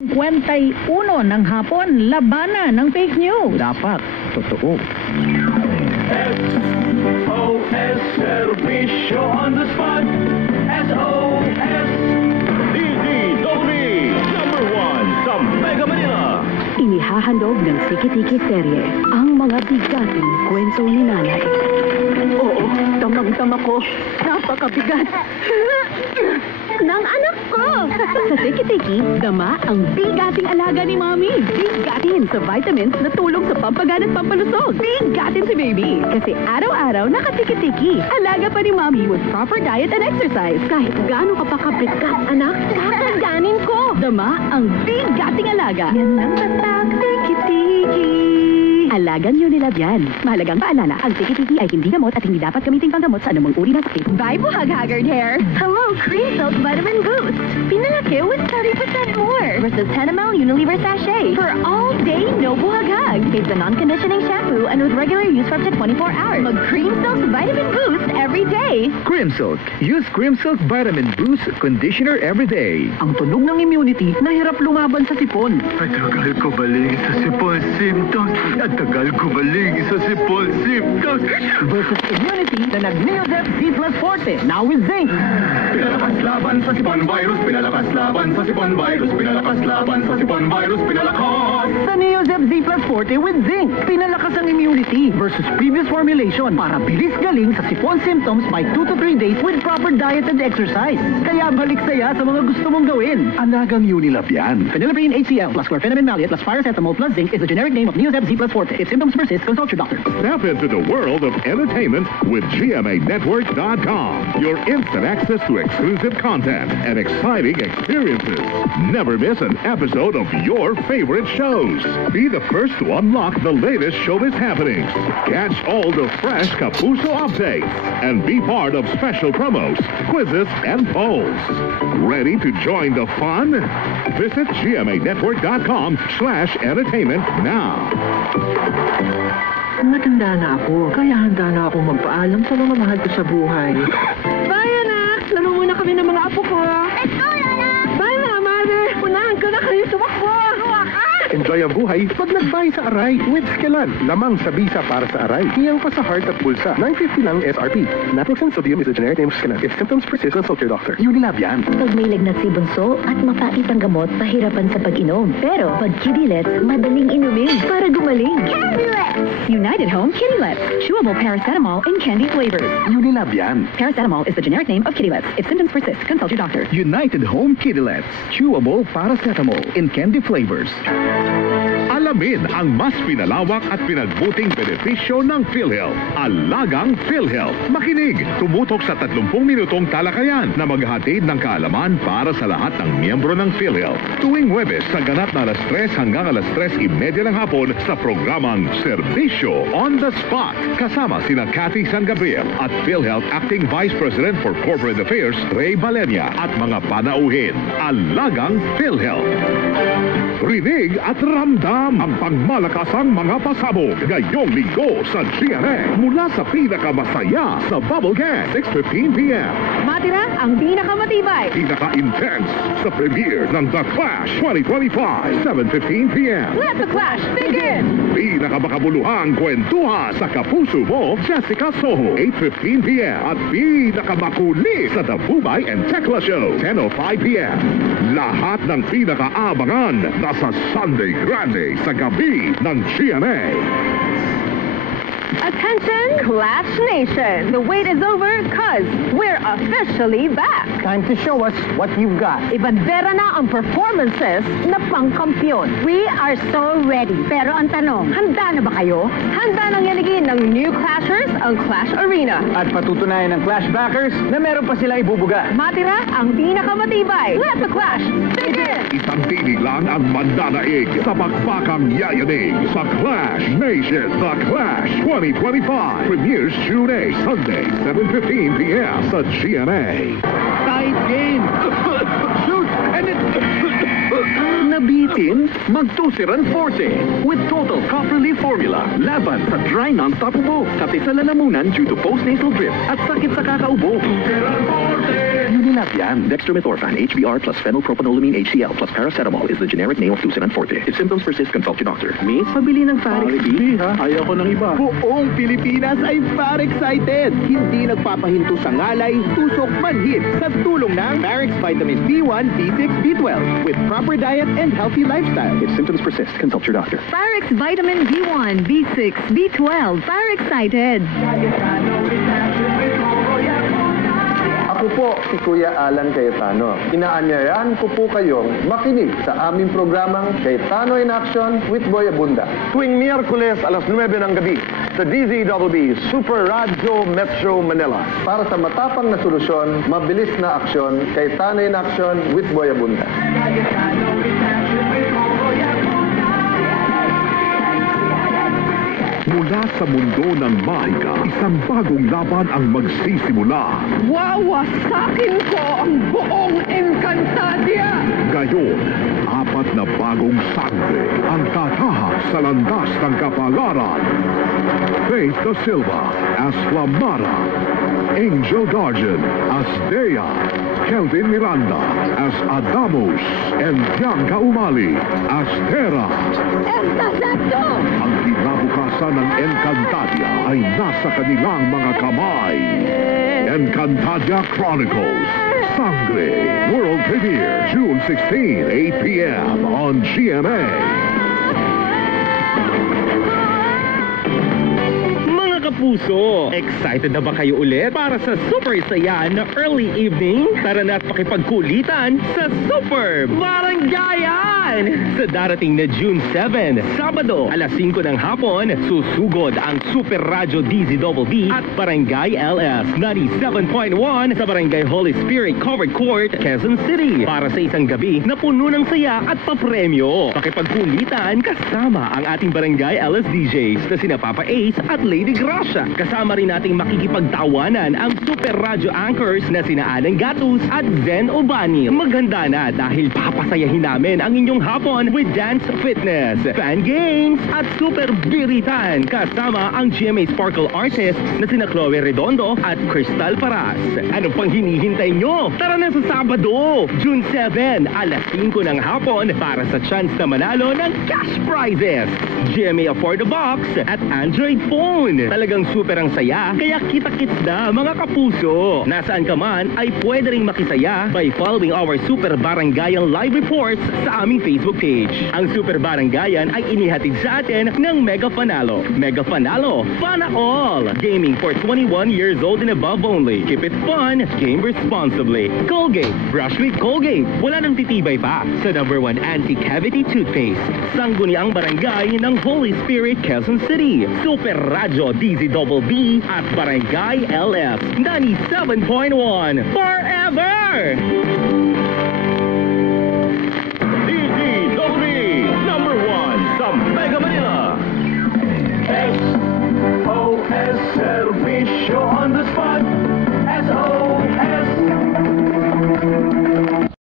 21 ng hapon, labanan ng fake news. Dapat totoo. SOS Servicio on the spot. SOS DDW #1 sa Mega Manila. Inihahandog ng Tiki-Tiki serye ang mga bigating kwento ni nanay. Oo, tamang-tama ko. Napakabigat. Ng anak ko! Sa Tiki-Tiki, dama ang bigating alaga ni Mommy. Bigatin sa vitamins na tulong sa pampagaan at pampalusog. Bigatin si baby. Kasi araw-araw nakatiki-tiki. Alaga pa ni Mommy with proper diet and exercise. Kahit gaano ka pa kabigat, anak, kakaganin ko. Dama ang bigating alaga. Yan ang tatak, Tiki-Tiki. Alagang Unilab yan. Mahalagang paalala, ang Tiki-Tiki ay hindi gamot at hindi dapat gamitin panggamot sa anumang uri ng sakit. Bye, Buhag Haggard Hair! Hello, Cream Silk Vitamin Boost! Pinalaki with 30% more versus 10 ml Unilever sachet for all day no buhag-hag. It's a non-conditioning shampoo and with regular use for up to 24 hours. Mag Cream Silk Vitamin Boost every day. Cream Silk. Use Cream Silk Vitamin Boost Conditioner every day. Ang tunog ng immunity na hirap lumaban sa sipon. Matagal ko baling sa sipon symptoms. At tagal ko baling sa sipon symptoms. Versus immunity na nag-Neodep Z Plus Forte. Now with zinc. Pinalakas laban sa sipon virus. Pinalakas laban sa sipon virus. Pinalakas laban sa sipon virus. Pinalakas. Sa Neodep Z Plus Forte with zinc. Pinalakas ang immunity versus previous formulation para bilis galing sa sipon symptoms by 2 to 3 days with proper diet and exercise. Kaya balik saya sa mga gusto mong gawin. Alagang Unilab yan. Phenylephrine HCl plus chlorpheniramine maleate plus paracetamol plus zinc is the generic name of Neodep Z Plus Forte. If symptoms persist, consult your doctor. Step into the world of entertainment with GMAnetwork.com. Your instant access to exclusive content and exciting experiences. Never miss an episode of your favorite shows. Be the first to unlock the latest showbiz happenings. Catch all the fresh Kapuso updates and be part of special promos, quizzes, and polls. Ready to join the fun? Visit GMAnetwork.com/entertainment now. Matanda na ako, kaya handa na ako magpaalam sa mga mahal ko sa buhay. Bye, anak! Laro muna kami ng mga apo ko. Let's go, Lola! Bye, mga mother! Unahan ka na kayo tumakbo! Enjoy ang buhay pag nagbay sa Aray with Skelan. Lamang sa bisa para sa Aray. Hiyang pa sa heart at pulsa. 950 lang SRP. Naproxen sodium is the generic name of Skelan. If symptoms persist, consult your doctor. Unilab yan. Pag may lagnat si Bunso at mapait ang gamot, pahirapan sa pag-inom. Pero pag Kidilets, madaling inumin para gumaling. Kidilets! United Home Kidilets. Chewable paracetamol in candy flavors. Unilab yan. Paracetamol is the generic name of Kidilets. If symptoms persist, consult your doctor. United Home Kidilets. Chewable paracetamol in candy flavors. Alamin ang mas pinalawak at pinagbuting benepisyo ng PhilHealth. Alagang PhilHealth. Makinig, tumutok sa 30 minutong talakayan na maghatid ng kaalaman para sa lahat ng miyembro ng PhilHealth. Tuwing Huwebes sa ganap na alas 3 hanggang alas 3:30 ng hapon sa programang Serbisyo on the Spot. Kasama sina Cathy San Gabriel at PhilHealth Acting Vice President for Corporate Affairs, Ray Balenya at mga panauhin. Alagang PhilHealth. Rinig at ramdam ang pangmalakasang mga pasabog ngayong linggo sa GMA mula sa pinakamasaya sa Bubble Gang, 6:15 p.m. Matira, ang pinakamatibay. Pinaka-intense sa premiere ng The Clash 2025, 7:15 p.m. Let the clash begin! Pinakamakabuluhang kwentuhan sa Kapuso Mo, Jessica Soho, 8:15 p.m. At pinakamakulit sa The Bubay and Tekla Show, 10:05 p.m. Lahat ng pinakaabangan nasa Sunday Grande sa gabi ng GMA. Attention, Clash Nation! The wait is over because we're officially back! Time to show us what you've got. Ibandera na ang performances na pangkampiyon. We are so ready. Pero ang tanong, handa na ba kayo? Handa nang yaligin ng new Clashers ang Clash Arena. At patutunayan ng Clash backers na meron pa sila ibubuga. Matira, ang pinakamatibay. Let the Clash begin! Isang tinig lang ang mandanaig sa bakbakang yayanig sa Clash Nation. The Clash 2025 premieres June 8, Sunday, 7:15 p.m. sa GMA. Tight game. Shoot! And it's... Nabitin? Magtusiran Forte. With total cough relief formula. Laban sa dry non-stop ubo. Kapi sa lalamunan due to post-nasal drip at sakit sa kakaubo. Tusiran Forte! Lumilab yan. Dextromethorphan, HBr plus phenylpropanolamine HCl plus paracetamol is the generic name of Tusinan Forte. If symptoms persist, consult your doctor. Miss, pabili ng Farix B. Ayaw ko ng iba. Buong Pilipinas ay far excited. Hindi nagpapahinto sa ngalay, tusok, manhid sa tulong ng Farix Vitamins B1, B6, B12 with proper diet and healthy lifestyle. If symptoms persist, consult your doctor. Farix Vitamin B1, B6, B12. Far excited. Ako po si Kuya Alan Cayetano. Inaanyayahan ko po kayong makinig sa aming programang Cayetano in Action with Boy Abunda. Tuwing Miyerkules alas 9 ng gabi sa DZBB Super Radio Metro Manila. Para sa matapang na solusyon, mabilis na aksyon, Cayetano in Action with Boy Abunda. Mula sa mundo ng mahika, isang bagong laban ang magsisimula. Wawasakin ko ang buong Encantadia! Ngayon, 4 na bagong sangre ang tatahak sa landas ng kapalaran. Faith Da Silva as Flamara, Angel Darjan as Dea, Kelvin Miranda as Adamus, and Bianca Umali as Terra. Ang kinabukasan ng Encantadia ay nasa kanilang mga kamay. Encantadia Chronicles. Sangre. World premiere June 16, 8 p.m. on GMA. Puso. Excited na ba kayo ulit para sa super saya na early evening? Tara na't pakipagkulitan sa Super Baranggayan! Sa darating na June 7, Sabado, alas 5 ng hapon, susugod ang Super Radio DZBB at Barangay LS 97.1 sa Barangay Holy Spirit Covered Court, Quezon City para sa isang gabi na puno ng saya at papremyo. Pakipagkulitan kasama ang ating Barangay LS DJs na sina Papa Ace at Lady Gracia. Kasama rin nating makikipagtawanan ang Super Radio Anchors na sina Alan Gatus at Zen Obani. Maghanda na dahil papasayahin namin ang inyong hapon with dance fitness, fan games at super biritan. Kasama ang GMA Sparkle artists na sina Chloe Redondo at Crystal Paras. Ano pang hinihintay nyo? Tara na sa Sabado, June 7, alas 5 ng hapon para sa chance na manalo ng cash prizes. GMA Afford the Box at Android phone. Talagang super ang saya, kaya kita-kits na mga kapuso. Nasaan ka man ay pwede ring makisaya by following our Super Barangayan live reports sa aming Facebook page. Ang Super Barangayan ay inihatid sa atin ng Mega Panalo. Mega Panalo, Pana All! Gaming for 21 years old and above only. Keep it fun, game responsibly. Colgate, brush with Colgate. Wala nang titibay pa sa #1 anti-cavity toothpaste. Sangguniang barangay ng Holy Spirit, Quezon City. Super Radio DZBB at Barangay LS 97.1 forever!